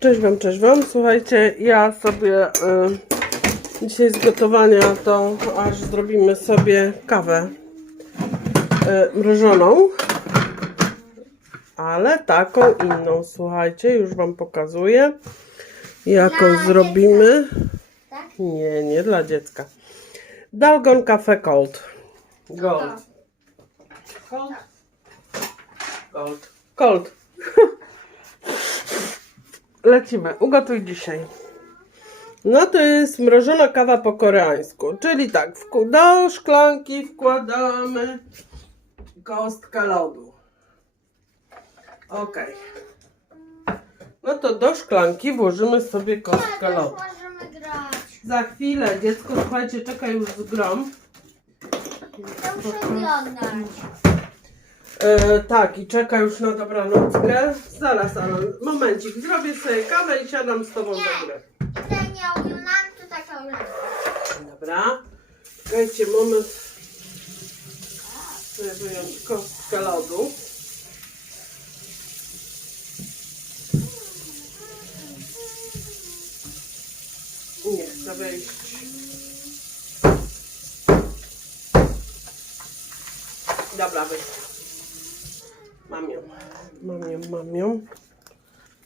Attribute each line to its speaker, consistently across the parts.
Speaker 1: Cześć Wam, cześć Wam. Słuchajcie, ja sobie y, dzisiaj z gotowania to aż zrobimy sobie kawę y, mrożoną. Ale taką inną, słuchajcie, już Wam pokazuję. Jaką
Speaker 2: Dla
Speaker 1: zrobimy.
Speaker 2: Tak?
Speaker 1: Nie, nie dla dziecka. Dalgon Cafe Cold. Gold. Cold? Gold. Cold. Lecimy. Ugotuj dzisiaj. No to jest mrożona kawa po koreańsku. Czyli tak, do szklanki wkładamy kostkę lodu. Ok. No to do szklanki włożymy sobie kostkę
Speaker 2: Tak,
Speaker 1: lodu. Za chwilę dziecko, słuchajcie, czeka już z grom.
Speaker 2: To muszę oglądać.
Speaker 1: E, tak, i czeka już na dobranockę. Zaraz, ale momencik, zrobię sobie kawę i siadam z tobą gry.
Speaker 2: I tutaj nie oglądam, to tak oglądam.
Speaker 1: Dobra. Czekajcie moment. Chcę wyjąć kostkę lodu. Nie chcę wyjść. Dobra, wyjść. Mam ją. Mam ją, mam ją.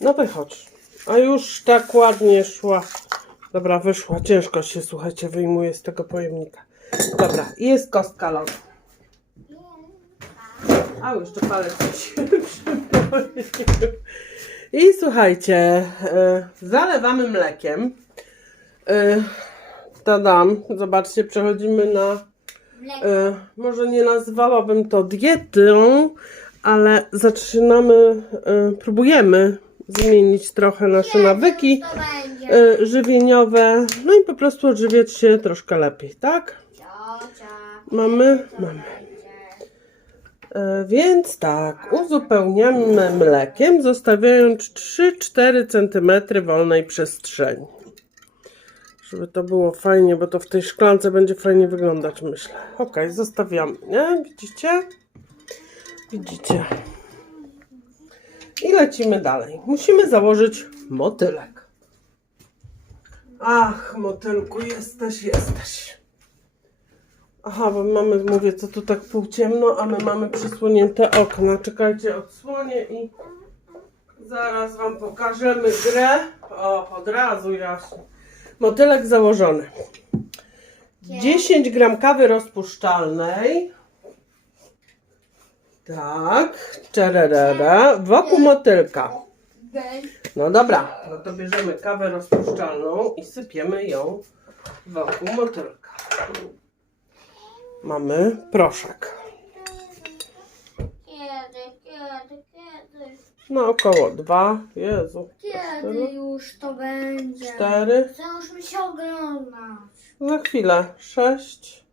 Speaker 1: No wychodź. A już tak ładnie szła. Dobra, wyszła. Ciężko się, słuchajcie, wyjmuje z tego pojemnika. Dobra, i jest kostka lodu. A, jeszcze palec się. I słuchajcie, e, zalewamy mlekiem. E, Tadam, zobaczcie, przechodzimy na. E, może nie nazwałabym to dietą, ale zaczynamy, e, próbujemy zmienić trochę nasze nawyki e, żywieniowe, no i po prostu odżywiać się troszkę lepiej, tak? Mamy? Mamy. E, Więc tak, uzupełniamy mlekiem, zostawiając 3-4 cm wolnej przestrzeni. Żeby to było fajnie, bo to w tej szklance będzie fajnie wyglądać, myślę. Ok, zostawiamy, nie? Widzicie? Widzicie. I lecimy dalej. Musimy założyć motylek. Ach, motylku, jesteś, jesteś. Aha, bo mamy, mówię, co tu tak półciemno, a my mamy przysłonięte okna. Czekajcie, odsłonię i zaraz Wam pokażemy grę. O, od razu jasno. Motylek założony. 10 gram kawy rozpuszczalnej. Tak, czererera, wokół motylka. No dobra, no to bierzemy kawę rozpuszczalną i sypiemy ją wokół motylka. Mamy proszek.
Speaker 2: Kiedy, kiedy, kiedy?
Speaker 1: No około dwa, Jezu,
Speaker 2: Kiedy już to będzie?
Speaker 1: cztery,
Speaker 2: Załóżmy się oglądać.
Speaker 1: za chwilę sześć.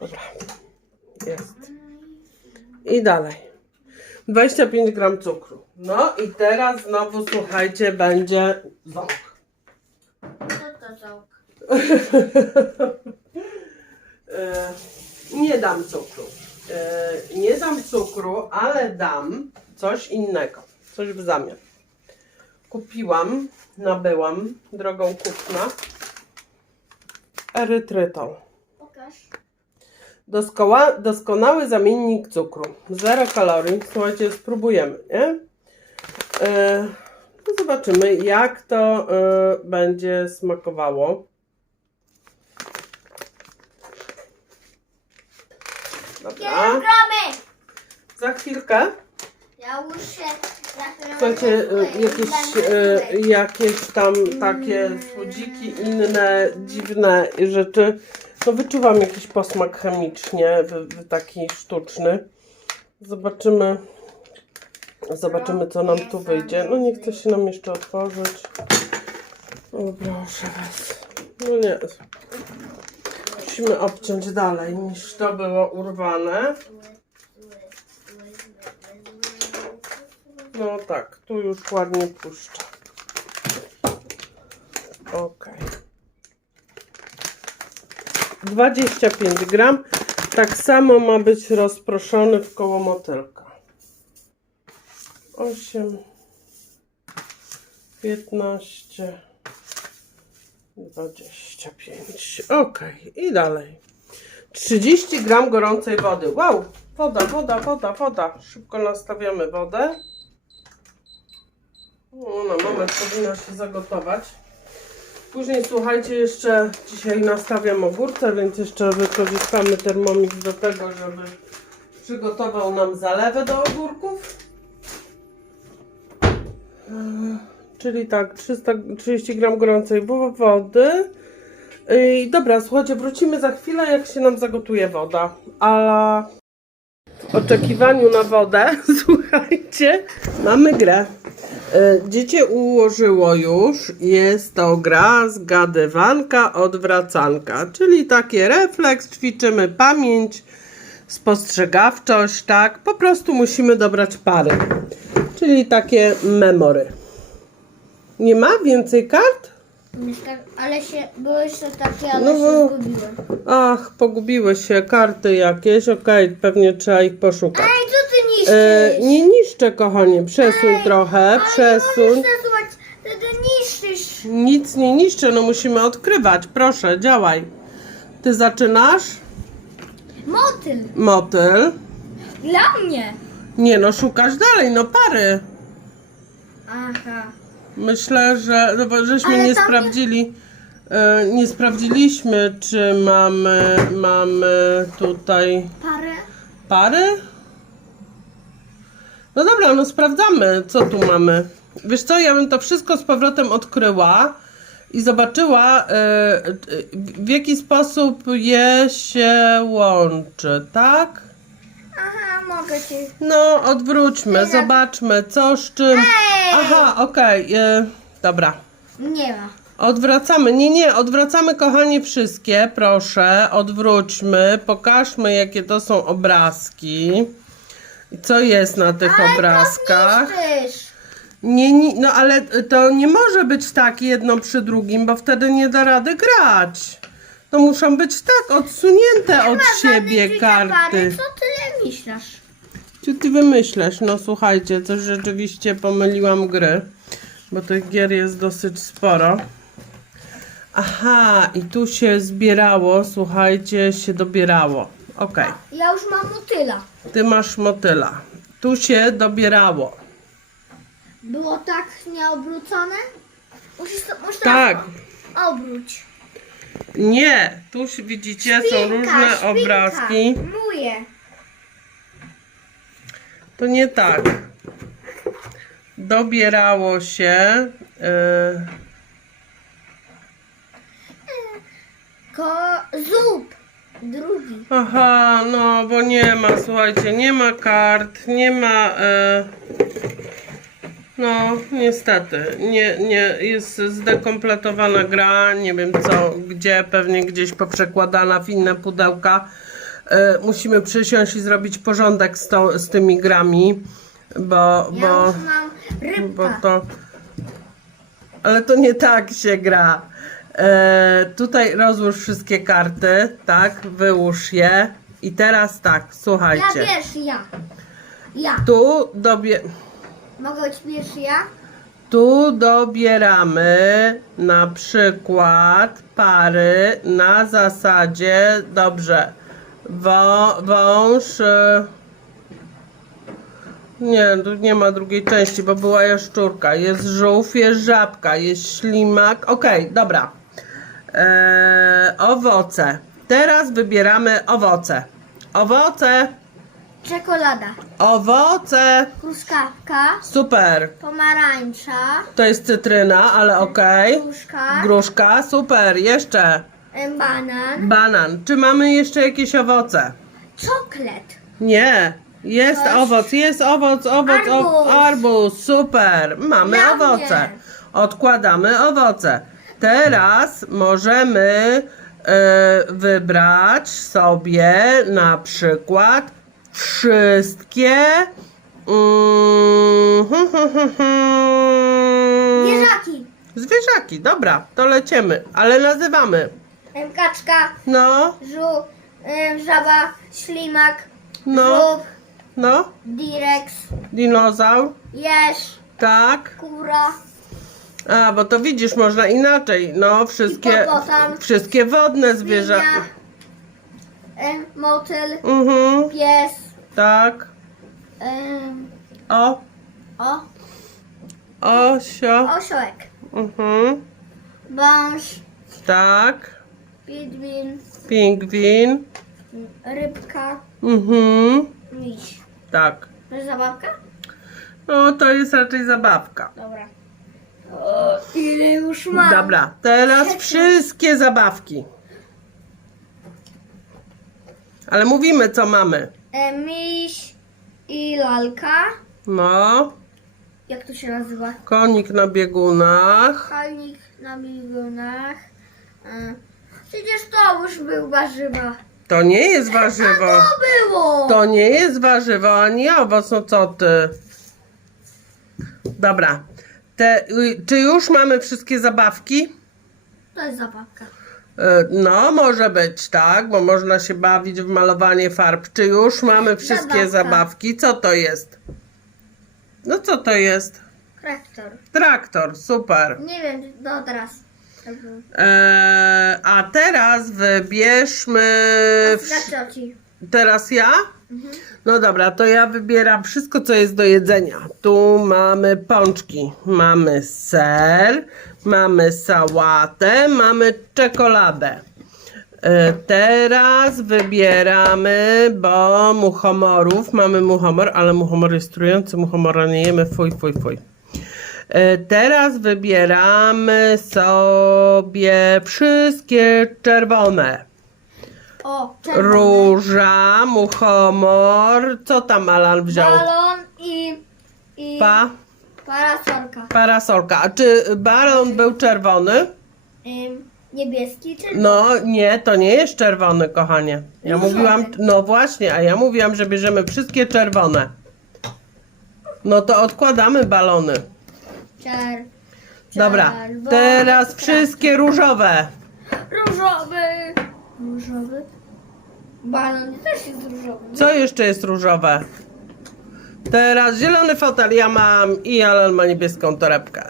Speaker 1: Dobra, jest. I dalej. 25 gram cukru. No i teraz znowu słuchajcie, będzie ząg.
Speaker 2: Co to za
Speaker 1: E, nie dam cukru. E, nie dam cukru, ale dam coś innego. Coś w zamian. Kupiłam, nabyłam drogą kupna erytrytol. Doskoła, doskonały zamiennik cukru. Zero kalorii. Słuchajcie, spróbujemy, nie? No zobaczymy, jak to e, będzie smakowało. Dobra. Za chwilkę.
Speaker 2: Ja
Speaker 1: Słuchajcie, e, jakieś, jakieś tam takie słodziki, inne dziwne rzeczy. No wyczuwam jakiś posmak chemicznie, taki sztuczny. Zobaczymy, zobaczymy co nam tu wyjdzie. No nie chce się nam jeszcze otworzyć. O proszę was. No nie. Musimy obciąć dalej niż to było urwane. No tak, tu już ładnie puszcza. Ok. 25 gram. Tak samo ma być rozproszony w koło motylka. 8, 15, 25. Ok, i dalej. 30 gram gorącej wody. Wow, woda, woda, woda, woda. Szybko nastawiamy wodę. No, na moment powinna się zagotować. Później słuchajcie, jeszcze dzisiaj nastawiam ogórce, więc jeszcze wykorzystamy Thermomix do tego, żeby przygotował nam zalewę do ogórków. Yy, Czyli tak, 330 gram gorącej wo- wody. I dobra, słuchajcie, wrócimy za chwilę, jak się nam zagotuje woda. A w oczekiwaniu na wodę, słuchajcie, mamy grę. Y, Dziecię ułożyło już. Jest to gra zgadywanka, odwracanka, czyli taki refleks, ćwiczymy pamięć, spostrzegawczość, tak? Po prostu musimy dobrać pary, czyli takie memory. Nie ma więcej kart?
Speaker 2: Ale się, były jeszcze takie, ale
Speaker 1: No
Speaker 2: się zgubiłem.
Speaker 1: Ach, pogubiły się karty jakieś, okej, pewnie trzeba ich poszukać.
Speaker 2: Ej, co ty niszczysz?
Speaker 1: E, nie niszczę, kochanie, przesuń trochę, przesuń.
Speaker 2: Możesz przesuwać, to ty niszczysz.
Speaker 1: Nic nie niszczę, no musimy odkrywać. Proszę, działaj. Ty zaczynasz?
Speaker 2: Motyl.
Speaker 1: Motyl.
Speaker 2: Dla mnie.
Speaker 1: Nie no, szukasz dalej, no pary.
Speaker 2: Aha.
Speaker 1: Myślę, że no, bo żeśmy
Speaker 2: Ale
Speaker 1: nie
Speaker 2: tam nie-
Speaker 1: sprawdzili. e, Nie sprawdziliśmy, czy mamy, mamy tutaj
Speaker 2: Parę.
Speaker 1: pary. No dobra, no sprawdzamy, co tu mamy. Wiesz co, ja bym to wszystko z powrotem odkryła i zobaczyła, e, e, w jaki sposób je się łączy, tak?
Speaker 2: Aha, mogę cię.
Speaker 1: No, odwróćmy, zobaczmy, co z czym.
Speaker 2: Ej!
Speaker 1: Aha, okej, e, dobra.
Speaker 2: Nie ma.
Speaker 1: Odwracamy, nie, nie, odwracamy kochanie wszystkie, proszę, odwróćmy, pokażmy jakie to są obrazki. I Co jest na tych obrazkach?
Speaker 2: Niszczysz.
Speaker 1: Nie, nie, no ale to nie może być tak jedno przy drugim, bo wtedy nie da rady grać. To muszą być tak odsunięte od siebie karty.
Speaker 2: Co tyle myślisz?
Speaker 1: Co ty wymyślasz? No słuchajcie, coś rzeczywiście pomyliłam gry, bo tych gier jest dosyć sporo. Aha, i tu się zbierało, słuchajcie, się dobierało. Okej,
Speaker 2: Ja już mam motyla.
Speaker 1: ty masz motyla. Tu się dobierało.
Speaker 2: Było tak nieobrócone? Musisz to, musisz
Speaker 1: Tak,
Speaker 2: to obróć.
Speaker 1: nie, tu się, widzicie, są różne obrazki.
Speaker 2: Moje.
Speaker 1: To nie tak. Dobierało się. Yy,
Speaker 2: Ko zup. Drugi.
Speaker 1: Aha, no bo nie ma, słuchajcie, nie ma kart, nie ma. E, no, niestety, nie, nie, jest zdekompletowana gra, nie wiem co, gdzie, pewnie gdzieś poprzekładana w inne pudełka. E, musimy przysiąść i zrobić porządek z, to, z tymi grami, bo,
Speaker 2: Ja
Speaker 1: bo,
Speaker 2: mam
Speaker 1: bo to. Ale to nie tak się gra. E, tutaj rozłóż wszystkie karty, tak, wyłóż je. I teraz tak,
Speaker 2: Ja
Speaker 1: słuchajcie.
Speaker 2: pierwszy, ja. Ja.
Speaker 1: Tu, dobie,
Speaker 2: Mogę być ja?
Speaker 1: tu dobieramy na przykład pary na zasadzie, dobrze, wą, wąż. e, Nie, tu nie ma drugiej części, bo była jaszczurka. Jest żółw, jest żabka, jest ślimak. Okej, dobra. Eee, owoce. Teraz wybieramy owoce. Owoce,
Speaker 2: Czekolada.
Speaker 1: owoce.
Speaker 2: Truskawka.
Speaker 1: Super.
Speaker 2: Pomarańcza.
Speaker 1: To jest cytryna, ale okej.
Speaker 2: Gruszka.
Speaker 1: Gruszka, super. Jeszcze
Speaker 2: em, Banan.
Speaker 1: banan. Czy mamy jeszcze jakieś owoce?
Speaker 2: Czoklet.
Speaker 1: Nie. Jest
Speaker 2: Coś.
Speaker 1: owoc, jest owoc, owoc, o,
Speaker 2: Arbuz.
Speaker 1: arbuz, super. Mamy
Speaker 2: Dla
Speaker 1: owoce. Odkładamy owoce. Teraz możemy e, wybrać sobie na przykład wszystkie. Mm, hmm, hmm, hmm, hmm,
Speaker 2: Zwierzaki.
Speaker 1: zwierzaki, dobra, to lecimy, ale nazywamy.
Speaker 2: Em, Kaczka.
Speaker 1: No,
Speaker 2: Żu. em, Żaba. Ślimak.
Speaker 1: no,
Speaker 2: Żółw.
Speaker 1: no,
Speaker 2: Direx.
Speaker 1: dinozaur,
Speaker 2: Jeż.
Speaker 1: tak.
Speaker 2: Kura.
Speaker 1: A, bo to widzisz, można inaczej. No, wszystkie,
Speaker 2: Hipopotam.
Speaker 1: wszystkie wodne zwierzęta.
Speaker 2: Świnia, em, motyl,
Speaker 1: Mhm,
Speaker 2: pies,
Speaker 1: tak.
Speaker 2: em,
Speaker 1: O,
Speaker 2: o,
Speaker 1: osio.
Speaker 2: osiołek,
Speaker 1: Mhm,
Speaker 2: wąż,
Speaker 1: tak.
Speaker 2: pingwin,
Speaker 1: Pingwin.
Speaker 2: rybka,
Speaker 1: Mhm,
Speaker 2: miś.
Speaker 1: tak.
Speaker 2: To jest zabawka?
Speaker 1: No, to jest raczej zabawka.
Speaker 2: Dobra. O, ile już mam?
Speaker 1: Dobra, teraz wszystkie zabawki. Ale mówimy, co mamy.
Speaker 2: E, miś i lalka.
Speaker 1: No,
Speaker 2: Jak to się nazywa?
Speaker 1: konik na biegunach.
Speaker 2: Kalnik na biegunach. E, przecież to już był warzywa.
Speaker 1: To nie jest warzywo.
Speaker 2: To było!
Speaker 1: To nie jest warzywo ani owoc, no co ty. Dobra. Te, y, czy już mamy wszystkie zabawki?
Speaker 2: To jest zabawka.
Speaker 1: Y, No, może być, tak, bo można się bawić w malowanie farb. Czy już mamy wszystkie
Speaker 2: Zabawka.
Speaker 1: zabawki? Co to jest? No co to jest?
Speaker 2: Traktor.
Speaker 1: Traktor, super.
Speaker 2: Nie wiem, no teraz.
Speaker 1: Eee, a teraz wybierzmy. wsz-. Teraz ja? No dobra, to ja wybieram wszystko, co jest do jedzenia. Tu mamy pączki, mamy ser, mamy sałatę, mamy czekoladę. E, Teraz wybieramy, bo muchomorów, mamy muchomor, ale muchomor jest trujący, muchomora nie jemy, fuj, fuj, fuj. E, Teraz wybieramy sobie wszystkie czerwone.
Speaker 2: O, czerwony.
Speaker 1: Róża, muchomor, co tam Alan wziął?
Speaker 2: Balon i, i
Speaker 1: Pa,
Speaker 2: parasolka.
Speaker 1: parasolka. A czy balon był czerwony?
Speaker 2: Ym, niebieski czy
Speaker 1: No nie, to nie jest czerwony, kochanie. Ja
Speaker 2: Różowy.
Speaker 1: mówiłam, no właśnie, a ja mówiłam, że bierzemy wszystkie czerwone. No to odkładamy balony.
Speaker 2: czer...
Speaker 1: Dobra,
Speaker 2: czerwony,
Speaker 1: teraz wszystkie różowe.
Speaker 2: Różowy. Różowy. Balon też jest różowy.
Speaker 1: Co jeszcze jest różowe? Teraz zielony fotel ja mam i Alan ma niebieską torebkę.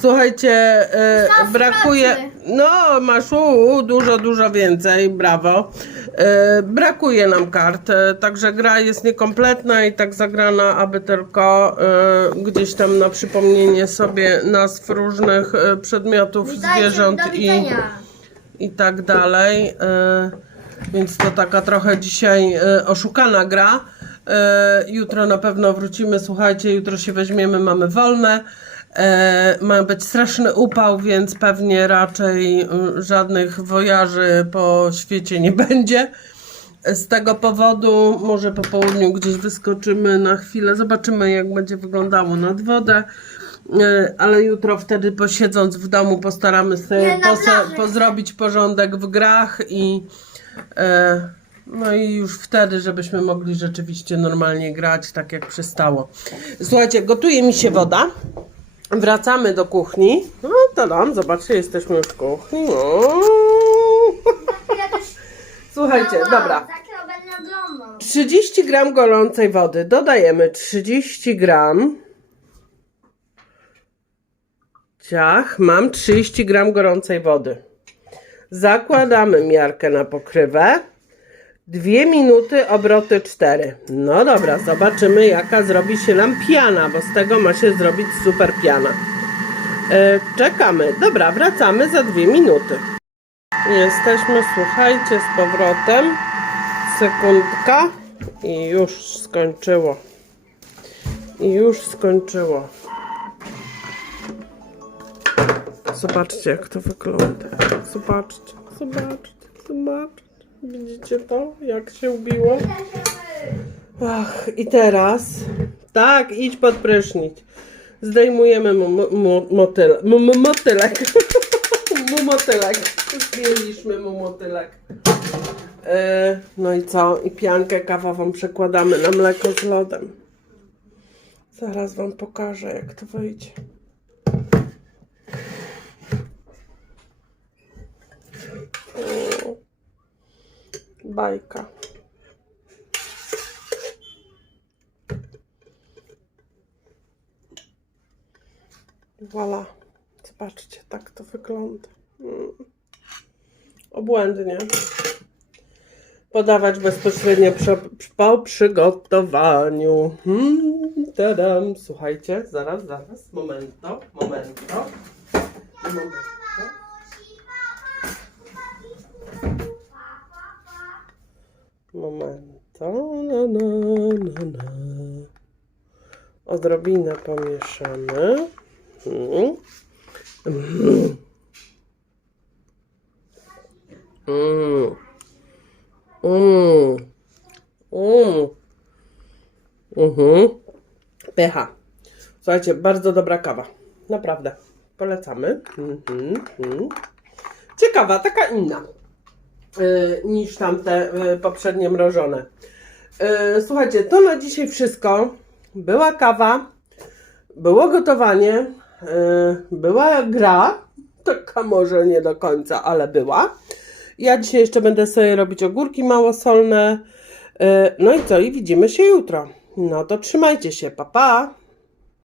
Speaker 1: Słuchajcie, e,
Speaker 2: Czas
Speaker 1: brakuje.
Speaker 2: pracy.
Speaker 1: No, masz u, dużo, dużo więcej, brawo. E, brakuje nam kart, e, także gra jest niekompletna i tak zagrana, aby tylko gdzieś tam na przypomnienie sobie nazw różnych przedmiotów,
Speaker 2: Witajcie,
Speaker 1: zwierząt
Speaker 2: do
Speaker 1: i
Speaker 2: widzenia.
Speaker 1: i tak dalej. Więc to taka trochę dzisiaj e, oszukana gra. E, Jutro na pewno wrócimy. Słuchajcie, jutro się weźmiemy, mamy wolne. E, Ma być straszny upał, więc pewnie raczej żadnych wojaży po świecie nie będzie. Z tego powodu może po południu gdzieś wyskoczymy na chwilę, zobaczymy jak będzie wyglądało nad wodę. E, Ale jutro wtedy posiedząc w domu postaramy
Speaker 2: Nie, na plaży.
Speaker 1: pozrobić porządek w grach i no i już wtedy, żebyśmy mogli rzeczywiście normalnie grać tak jak przystało. Słuchajcie, gotuje mi się woda. Wracamy do kuchni. No to dam, zobaczcie, jesteśmy już w kuchni. No. Słuchajcie, dobra.
Speaker 2: Takiego będę oglądał.
Speaker 1: 30 gram gorącej wody. Dodajemy 30 gram. Ciach, mam 30 gram gorącej wody. Zakładamy miarkę na pokrywę. 2 minuty, obroty 4. No dobra, zobaczymy jaka zrobi się nam piana, bo z tego ma się zrobić super piana. E, czekamy. Dobra, wracamy za 2 minuty. Jesteśmy, słuchajcie, z powrotem. Sekundka i już skończyło. I już skończyło. Zobaczcie, jak to wygląda. Zobaczcie, zobaczcie, zobaczcie. Widzicie to, jak się ubiło? Ach, i teraz. Tak, idź pod prysznic. Zdejmujemy mu, mu, mu, motyl, mu, mu, motylek. mu motylek. Zdjęliśmy mu motylek. E, No i co? I piankę kawową przekładamy na mleko z lodem. Zaraz Wam pokażę, jak to wyjdzie. Bajka. Voilà. Zobaczcie, tak to wygląda. Mm. Obłędnie. Podawać bezpośrednio przy, po przygotowaniu. Hmm, tadam. Słuchajcie, zaraz, zaraz. Momento, momento. momento. Momento. Na, na, na, na. Odrobinę pomieszamy. Mm. Mm. Mm. Mm. Mm. Mhm. Pycha. Słuchajcie, bardzo dobra kawa. Naprawdę. Polecamy. Mhm. Mhm. Ciekawa, taka inna niż tamte y, poprzednie mrożone. Y, słuchajcie, to na dzisiaj wszystko. Była kawa, było gotowanie, y, była gra, taka może nie do końca, ale była. Ja dzisiaj jeszcze będę sobie robić ogórki małosolne. Y, no i co? I widzimy się jutro. No to trzymajcie się, pa pa!